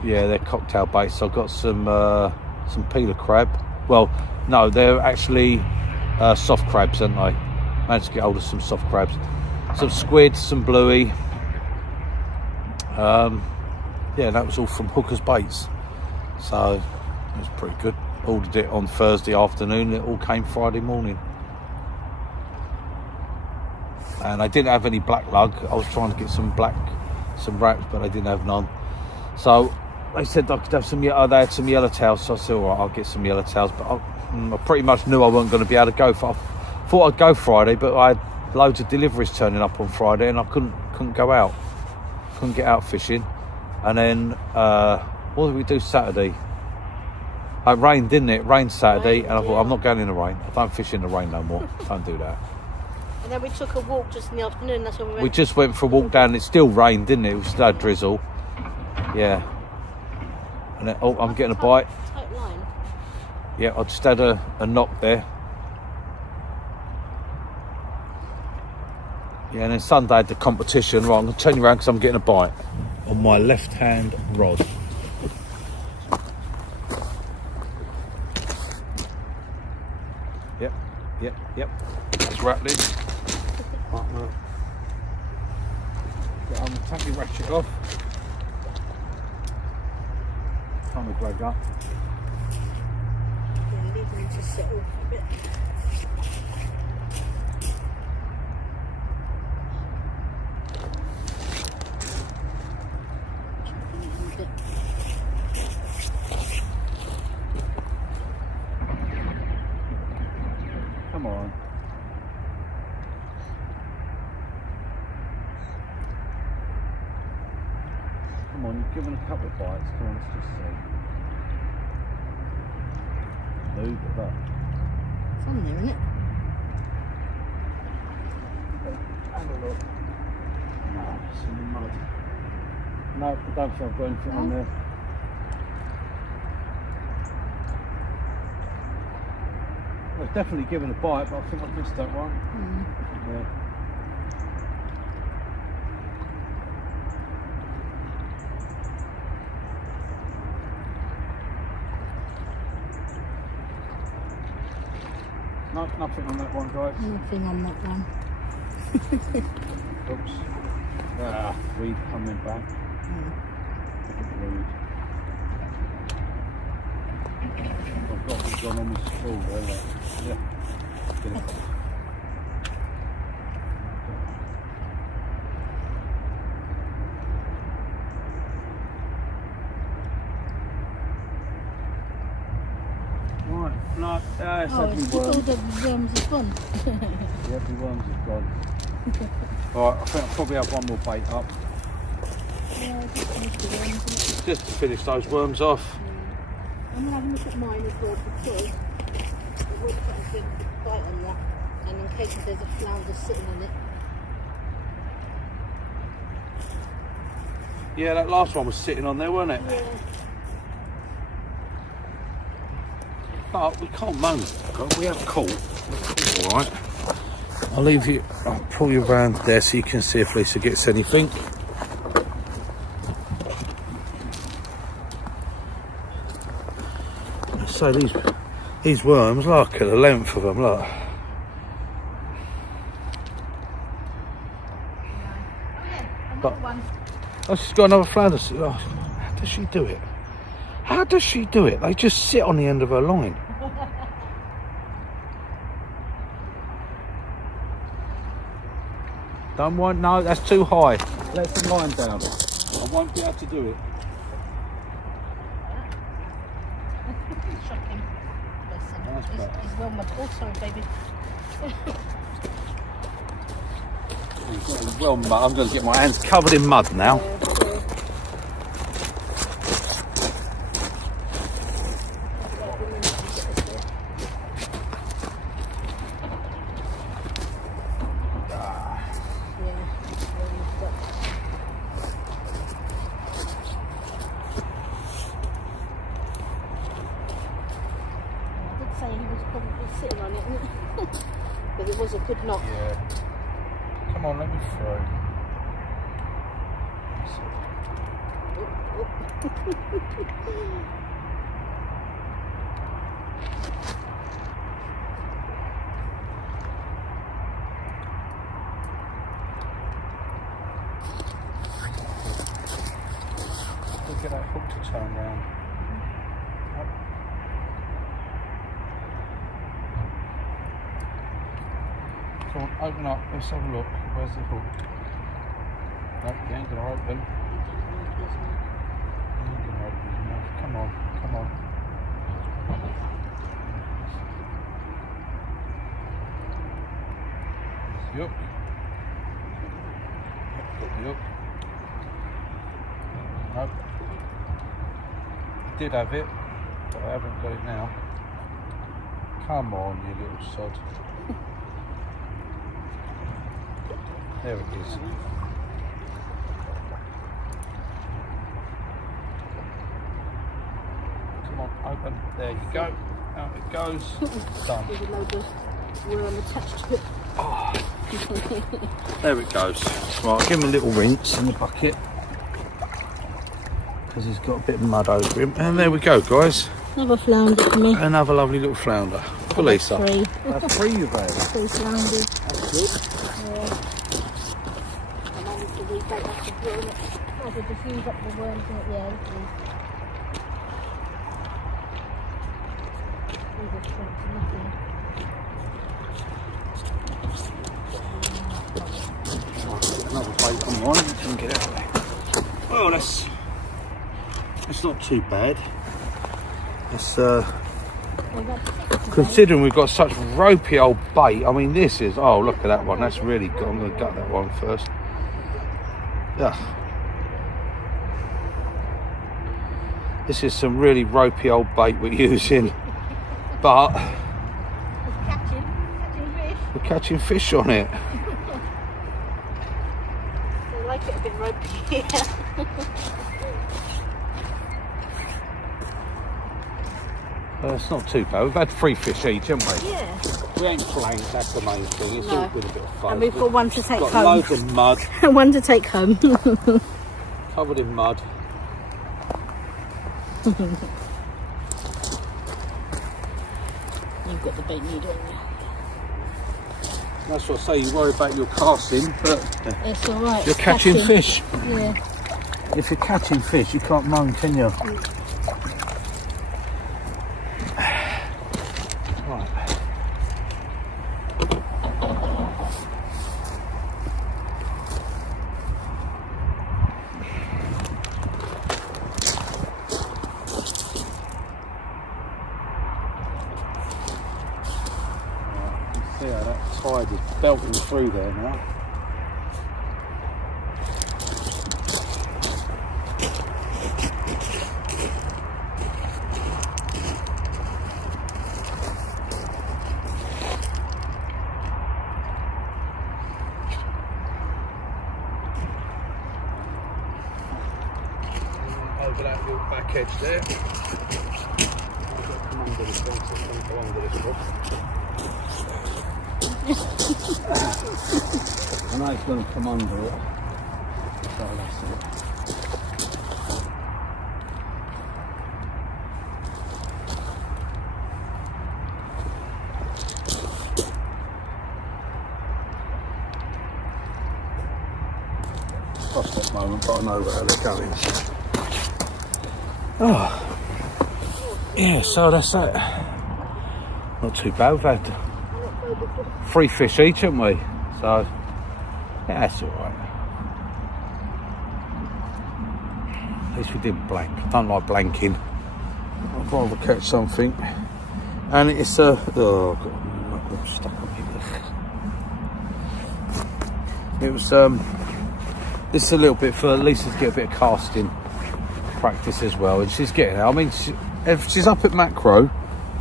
Yeah, they're cocktail baits. I've got some peeler crab. Well, no, they're actually soft crabs, aren't they? Managed to get hold of some soft crabs. Some squid, some bluey. Yeah, that was all from Hooker's Baits. So it was pretty good. Ordered it on Thursday afternoon. It all came Friday morning. And I didn't have any black lug. I was trying to get some wraps, but I didn't have none. So they said I could have some. They had some yellowtails. So I said, all right, I'll get some yellowtails. But I pretty much knew I wasn't going to be able to go. I thought I'd go Friday, but I had loads of deliveries turning up on Friday, and I couldn't go out. Couldn't get out fishing. And then what did we do Saturday? It rained, didn't it? It rained Saturday, and I thought, I'm not going in the rain. I don't fish in the rain no more. Don't do that. And then we took a walk just in the afternoon. That's when we just went for a walk down. It still rained, didn't it? It was still had drizzle. Yeah. And then, oh, I'm getting a bite. Tight line. Yeah, I just had a knock there. Yeah, and then Sunday I had the competition. Right, I'm going to turn you around because I'm getting a bite on my left-hand rod. Yep. That's rattling. Right, no. I'm going to take the ratchet off. Trying to drag up. Yeah, leave them to settle a bit. Come on. Come on, you've given a couple of bites. Come on, let's just see. Look at that. It's on there, isn't it? Have a look. No, it's in the mud. No, I don't think I've got anything on there. I was definitely given a bite, but I think I missed that one. Yeah. No, nothing on that one, guys. Nothing on that one. Oops. Weed coming back. Weed. I've got it gone on this spool there, like. Yeah. Get it. Right, no, it's every worm. All the worms have gone. Yeah, every worms is gone. Alright, I think I'll probably have one more bait up. Yeah, just finish the worms, isn't it? Just to finish those worms off. I'm going to have a look at mine as well because I would put a good bite on that, and in case there's a flounder sitting on it. Yeah, that last one was sitting on there, wasn't it? Yeah. But we can't moan. We have caught. All right. I'll leave you. I'll pull you around there so you can see if Lisa gets anything. So these worms, look at the length of them. Look. But oh, she's got another flounder. Oh, how does she do it? How does she do it? They just sit on the end of her line. Don't want, no, that's too high. Let the line down. I won't be able to do it. Shocking. Listen, he's well mud. Oh, sorry, baby. Well, mud. I'm going to get my hands covered in mud now. Sitting on it, but it was a good knock. Yeah. Come on, let me through. Look at that hook to turn round. Come on, open up, let's have a look. Where's the hook? No, you ain't gonna open. You ain't gonna open his mouth. Come on, come on. There's the hook. Got the hook. Nope. I did have it, but I haven't got it now. Come on, you little sod. There it is. Come on, open. There you go. Out it goes. Done. There's a load of worm attached to it. Oh. There it goes. Right, give him a little rinse in the bucket because he's got a bit of mud over him. And there we go, guys. Another flounder for me. Another lovely little flounder for Lisa. Three. That's 3 you've had. 3 flounders. That's good. Yeah. I'm only to rebait up the worm. I could diffuse up the worms in it. Yeah, this is. These are shrimps and nothing. Another bait on one. We can get out of there. Well, that's not too bad. It's considering we've got such ropey old bait. I mean, this is, oh, look at that one. That's really good. I'm going to gut that one first. Yeah. This is some really ropey old bait we're using, but we're catching fish on it. I like it a bit ropey. Yeah. It's not too bad. We've had 3 fish each, haven't we? Yeah. We ain't blanked, that's the main thing. It's all been a bit of fun. And we've got one to take got home. Loads of mud. One to take home. Covered in mud. You've got the bait needle. That's what I say, you worry about your casting, but It's alright. you're catching fish. Yeah. If you're catching fish, you can't moan, can you? Right. See how that tide is belting through there now. Over that little back edge there. I've got to come under this one, so I can't go under this one. I know it's going to come under it, so that's it. Lost that moment, but I know where they're going. Oh, yeah, so that's that. Not too bad. We've had 3 fish each, haven't we? So Yeah, that's alright. At least we didn't blank. I don't like blanking. I'd rather catch something. And it's a... oh, God, I'm stuck on it. It was... this is a little bit for Lisa to get a bit of casting practice as well. And she's getting it. I mean, if she's up at macro,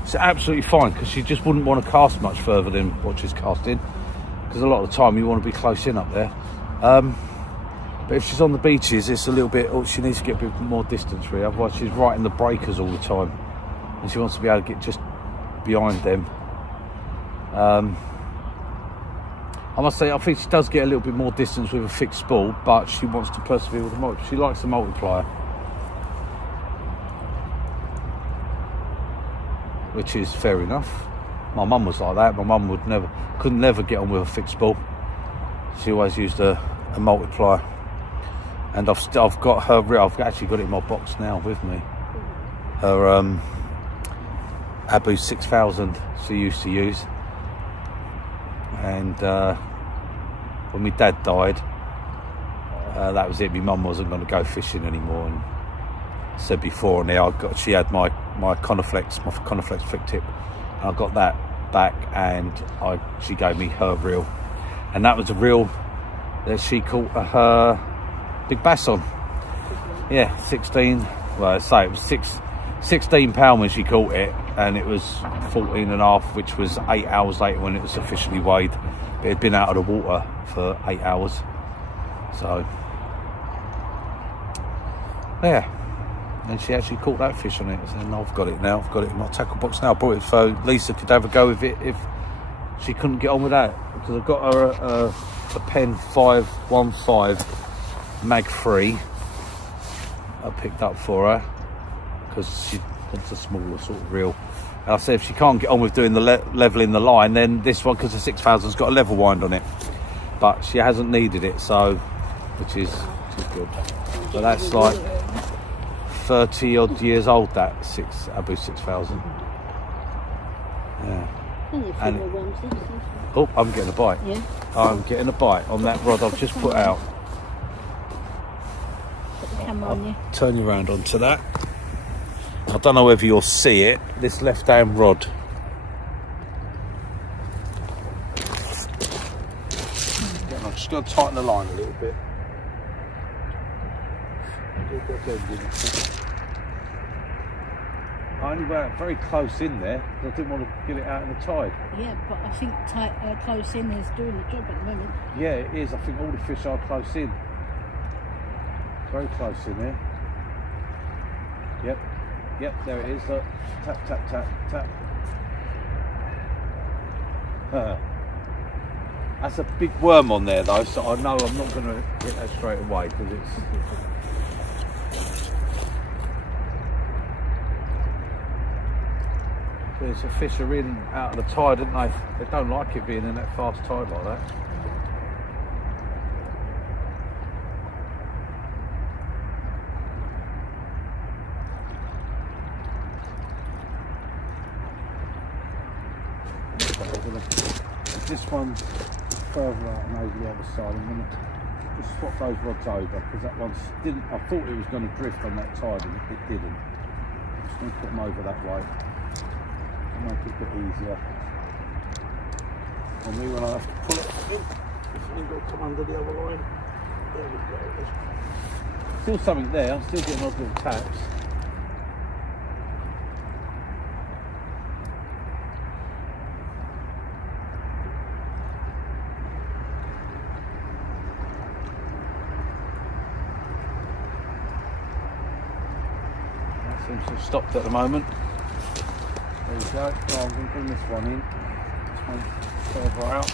it's absolutely fine, because she just wouldn't want to cast much further than what she's casting, because a lot of the time you want to be close in up there. But if she's on the beaches, it's a little bit, she needs to get a bit more distance really, otherwise she's right in the breakers all the time, and she wants to be able to get just behind them. I must say, I think she does get a little bit more distance with a fixed spool, but she wants to persevere with the multi. She likes the multiplier, which is fair enough. My mum was like that. My mum couldn't never get on with a fixed spool. She always used a multiplier. And I've got her reel. I've actually got it in my box now with me. Her Abu 6000 she used to use. And when my dad died, that was it. My mum wasn't going to go fishing anymore. And I said before, and she had my Coniflex flick tip. And I got that back, and she gave me her reel, and that was a reel that she caught her big bass on. Yeah, 16. Well, I say it was 16 pound when she caught it, and it was 14 and a half, which was 8 hours later when it was officially weighed. But it had been out of the water for 8 hours. So yeah. And she actually caught that fish on it. And I've got it now. I've got it in my tackle box now. I brought it so Lisa could have a go with it if she couldn't get on with that. Because I've got her a Pen 515 Mag 3 I picked up for her, because she wants a smaller sort of reel. And I said if she can't get on with doing the leveling the line, then this one, because the 6000's got a level wind on it. But she hasn't needed it, so which is good. So that's like 30 odd years old, that Abu 6000. Yeah. And oh, I'm getting a bite. Yeah. I'm getting a bite on that rod I've just put out. Put the camera on you. Turn you around onto that. I don't know whether you'll see it. This left-hand rod. I'm just going to tighten the line a little bit. I only went very close in there because I didn't want to get it out in the tide. Yeah, but I think close in is doing the job at the moment. Yeah, it is. I think all the fish are close in. Very close in there. Yep, there it is. Look. Tap, tap, tap, tap. That's a big worm on there though, so I know I'm not going to hit that straight away because it's... There's a fish are in out of the tide, don't they? They don't like it being in that fast tide like that. This one further out and over the other side. I'm going to just swap those rods over because that one didn't. I thought it was going to drift on that tide and it didn't. I'm just going to put them over that way. Make it a bit easier for me when I have to pull it in. It's got to come under the other line. There we go. Still something there, I'm still getting odd little taps. That seems to have stopped at the moment. There you go. Well, I'm going to bring this one in. This one further out.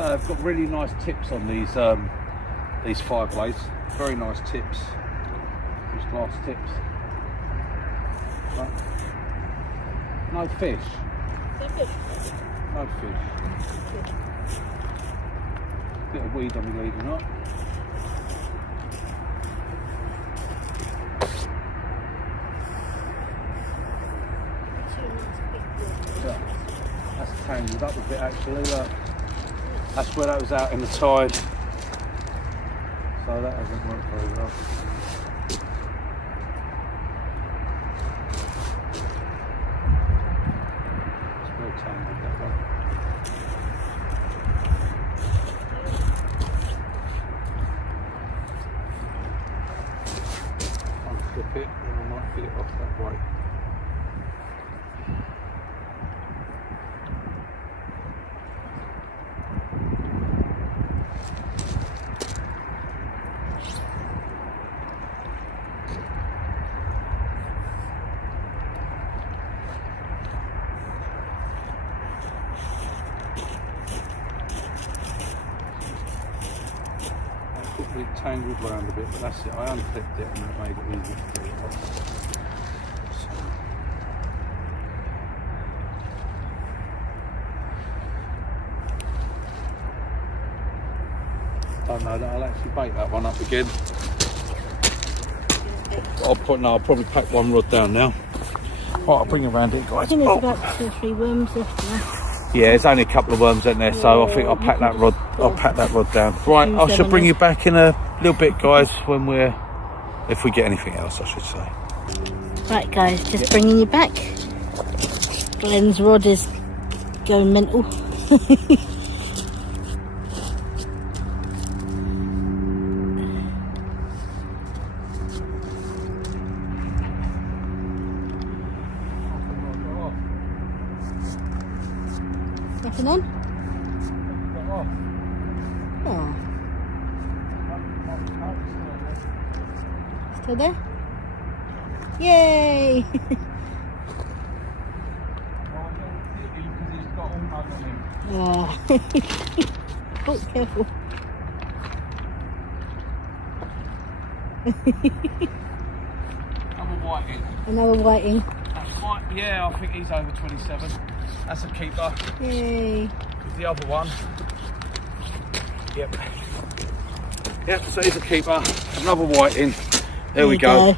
I've got really nice tips on these these fire blades. Very nice tips. These glass tips. Right. No fish. No fish. No fish. Bit of weed on me leading up. Yeah. That's tangled up a bit actually. Look. That's where that was out in the tide. So that hasn't worked very well. It's very tangled that one. I'll flip it and I might get it off that way. It tangled round a bit, but that's it. I unclipped it and it made it easy to get it off. Don't know that I'll actually bait that one up again. I'll probably pack one rod down now. Right, I'll bring it around it, guys. I think there's about 2 or 3 worms left now. Yeah, there's only a couple of worms in there, so I think I'll pack that rod. I'll pack that rod down. Right, I shall bring you back in a little bit, guys, when if we get anything else, I should say. Right, guys, just bringing you back. Glenn's rod is going mental. Nothing on? Oh. Still there? Yay! Oh. Oh, careful. Another whiting. Another whiting. Yeah, I think he's over 27. That's a keeper. Yay. Here's the other one. Yep. Yep, so he's a keeper. Another whiting. There we go.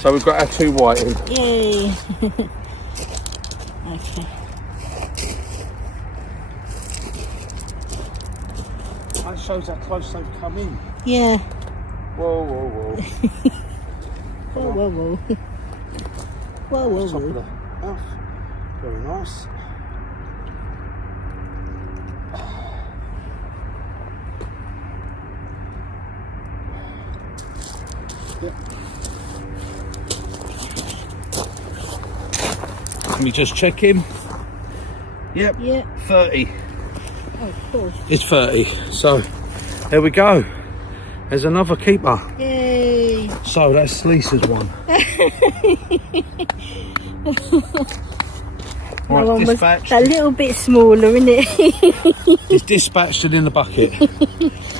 So we've got our 2 whiting. Yay. Okay. That shows how close they've come in. Yeah. Whoa, whoa, whoa. Whoa, whoa, whoa. Whoa, whoa, Top of whoa. the mouth. Very nice. Yep. Let me just check him. Yep. Yeah. 30. Oh, of course. It's 30. So there we go. There's another keeper. Yay. So that's Lisa's one. That one was dispatched. a little bit smaller, isn't it? It's dispatched and in the bucket.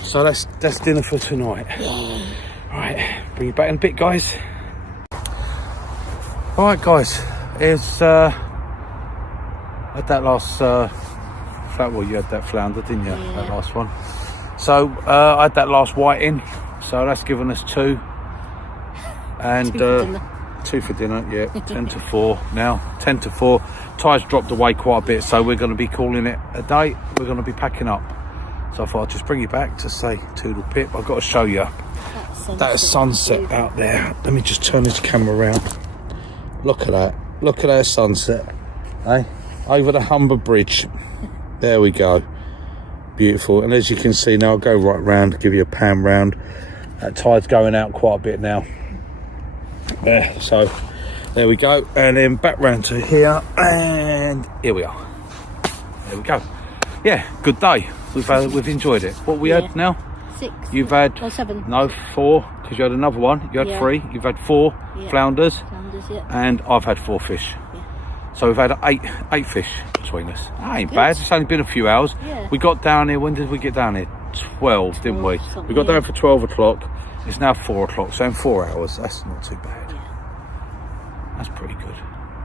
So that's dinner for tonight. Right, bring you back in a bit, guys. Alright, guys. Here's had that last well, you had that flounder, didn't you? Yeah. That last one. So I had that last white in. So that's given us 2. And 2 for dinner, yeah. 10 to 4 now. 10 to 4. Tide's dropped away quite a bit, so we're going to be calling it a day. We're going to be packing up. So I thought I'd just bring you back to say toodle pip. I've got to show you that sunset out there. Let me just turn this camera around. Look at that. Look at that sunset. Eh? Over the Humber Bridge. There we go. Beautiful. And as you can see now, I'll go right round, give you a pan round. That tide's going out quite a bit now. There, so there we go. And then back round to here, and here we are. There we go. Yeah, good day. We've enjoyed it. What we had now? 6. You've had 7. No, 4, because you had another one. You had 3. You've had 4 flounders, and I've had 4 fish. So we've had 8 fish between us. That ain't bad. It's only been a few hours. Yeah. We got down here. When did we get down here? 12, didn't we? We got down for 12 o'clock. It's now 4 o'clock, so in 4 hours, that's not too bad. Yeah. That's pretty good.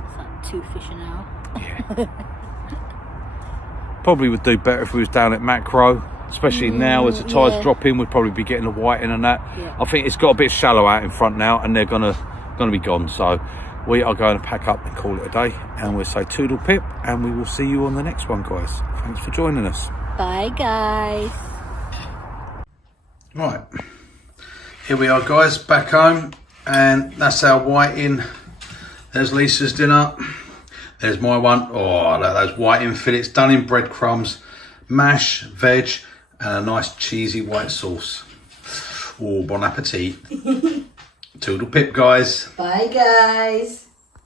It's like 2 fish an hour. Yeah. Probably would do better if we was down at macro, especially now as the tides drop in. We'd probably be getting the whiting and that. Yeah. I think it's got a bit shallow out in front now, and they're gonna be gone. So we are going to pack up and call it a day, and we'll say toodle pip, and we will see you on the next one, guys. Thanks for joining us. Bye, guys. Right, here we are, guys, back home, and that's our whiting. There's Lisa's dinner. There's my one. Oh, those whiting fillets done in breadcrumbs, mash, veg, and a nice cheesy white sauce. Oh, bon appetit. Toodle pip, guys. Bye, guys.